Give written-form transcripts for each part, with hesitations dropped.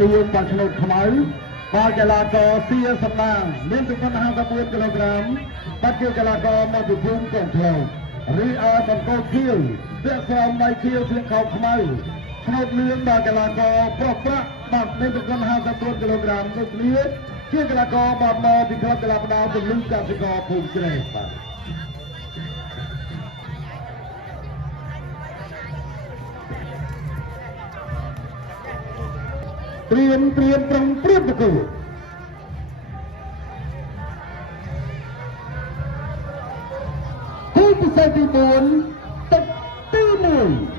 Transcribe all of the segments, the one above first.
លឿងបាក់ឆ្នោតខ្មៅបាទកីឡាករសៀសំណាងមានទម្ងន់54គីឡូក្រាមបាត់ជាកីឡាករមកពីភូមិកោះឆ្លោរីឯបន្តខៀវពាក់ស្រោមដៃខៀវស្លៀកខោខ្មៅឆ្នោតលឿងបាទកីឡាករប្រុសប្រាក់បាទមានទម្ងន់54គីឡូក្រាមដូចគ្នាជាកីឡាករបាទមកពីក្លឹបកីឡាផ្ដាល់ពលិកសិករភូមិជ្រេះបាទត្រៀមប្រឹងព្រៀបប្រគល់ទីពិសេសទី4ទឹកទី1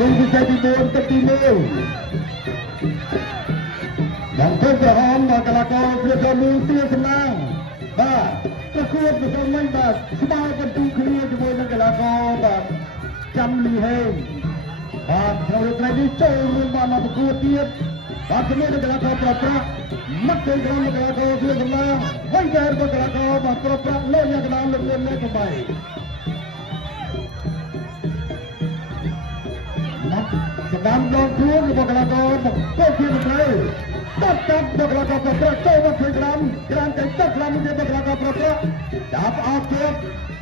គុំពិសេសទី4ទឹកទី1យ៉ាងទៅក្រហមដល់កីឡាករព្រាបមួយសៀសំណាងបាទប្រកួតប្រជុំវិញបាទស្មើបន្ទូគ្នាជាមួយនឹងកីឡាករបាទចាំលីហេងបាទក្នុងរយៈពេលនេះចូលរួមបានមកប្រកួតទៀតបាទជាមួយនឹងកីឡាករប្រប្រាក់មកទៅក្រុមកីឡាករព្រាបសំណាងវិញតែកីឡាករបាទប្រប្រាក់លើយ៉ាងណាលើកlênកំបីសម្រាប់ដងខ្លួនរបស់កីឡាករមកចូលជាទៅចាប់ដល់កីឡាករប្រប្រាក់ចូលមកព្រៃក្រាមទៅទឹកក្រាមមួយទៀតកីឡាករប្រប្រាក់ចាប់អត់ជា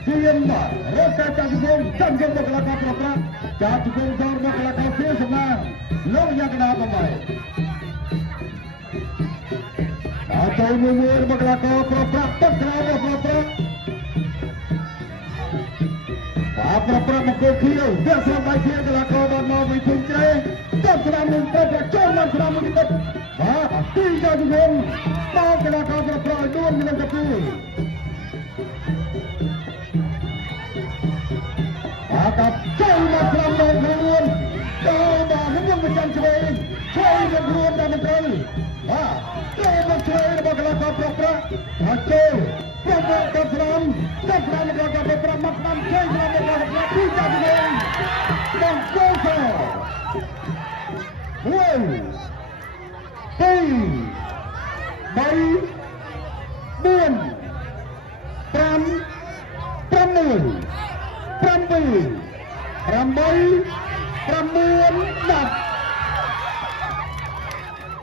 ជាងបាទរកការចាប់ជង្គង់ចាប់ជង្គង់កីឡាករប្រប្រាក់ចាប់ជង្គង់ចូលមកកីឡាករសៀសំណាងលោកយ៉ាងណាកំបីដល់ចូលមួយរបស់កីឡាករប្រប្រាក់ទឹកក្រាមរបស់ប្រប្រាក់ប្រប្រាក់មកគោលខៀវវាស្រមដៃខៀវកីឡាករបានមកពីភូមិជ្រេះចាប់ស្រាមនឹងទៅចូលមកស្រាមមួយទៀតបាទទីចូលជង្គង់ដល់កីឡាករប្រប្រាក់ឲ្យដួលនឹងទៅពីបាទចូលមកស្រាមដល់ខ្លួនចូលដល់នឹងមិនចាំឆ្វេងចូលមកខ្លួនដល់មិនត្រូវបាទចូលមកឆ្វេងរបស់កីឡាករប្រប្រាក់ហើយចូលប្រប្រាក់ទៅស្រាមចាប់ស្រាមរបស់កីឡាករប្រប្រាក់មកស្រាមឆ្វេងស្រាមរបស់កីឡាករទីចាប់ជង្គង់ដល់ចូលទៅ1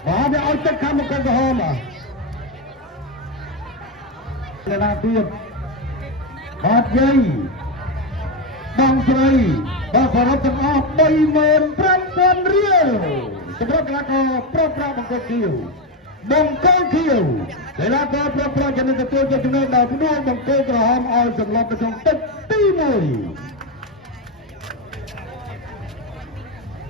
បាទវាឲ្យទឹកខាងមកក្រហមណាទៀតបាទយាយបងស្រីបាទសរុបទាំងអស់ 35,000 រៀលសម្រាប់កីឡាករប្រុសប្រាក់បង្គោលខៀវបង្គោលខៀវកីឡាករប្រុសប្រាក់จะទទួលយកចំណេញដល់ផ្នួលបង្គោលក្រហមឲ្យសន្លប់ទៅក្នុងទឹកទី1